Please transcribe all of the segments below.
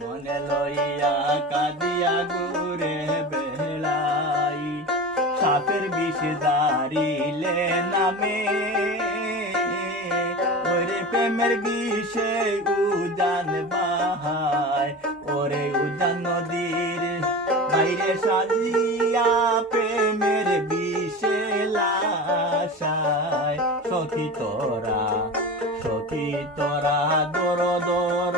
মনে লইয়া কাঁদিয়া ঘুরে বেড়াই, সাপের বিষ জারিলে নামে, ওরে প্রেমের বিষে উজান বাহায়, ওরে উজান নদীর বাইরে সাজিয়া প্রেমের বিষে লাশায়। সখী তোরা দর দর,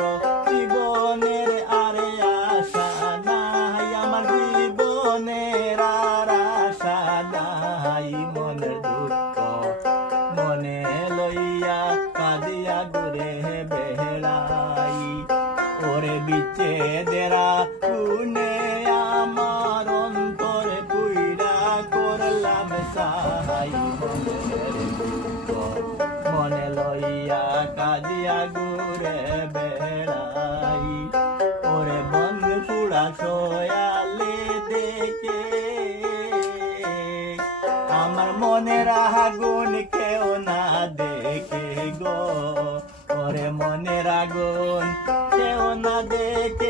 জীবনের আরে আশা নাই, আমার জীবনের আর আশা নাই। মনের দুঃখ মনে লইয়া কাঁদিয়া ঘুরে বেড়াই, ওরে বিচ্ছেদেরা শুনে আমার অন্তরে পুইরা করলাম সাহাই। মনের দুঃখ মনে লইয়া কাঁদিয়া ঘুরে বেড়াই, ওরে বন্ধু পুরা সয়ালে দেখে আমার মনের আগুন কেউ না দেখে গো, ওরে মনের আগুন কেউ না দেখে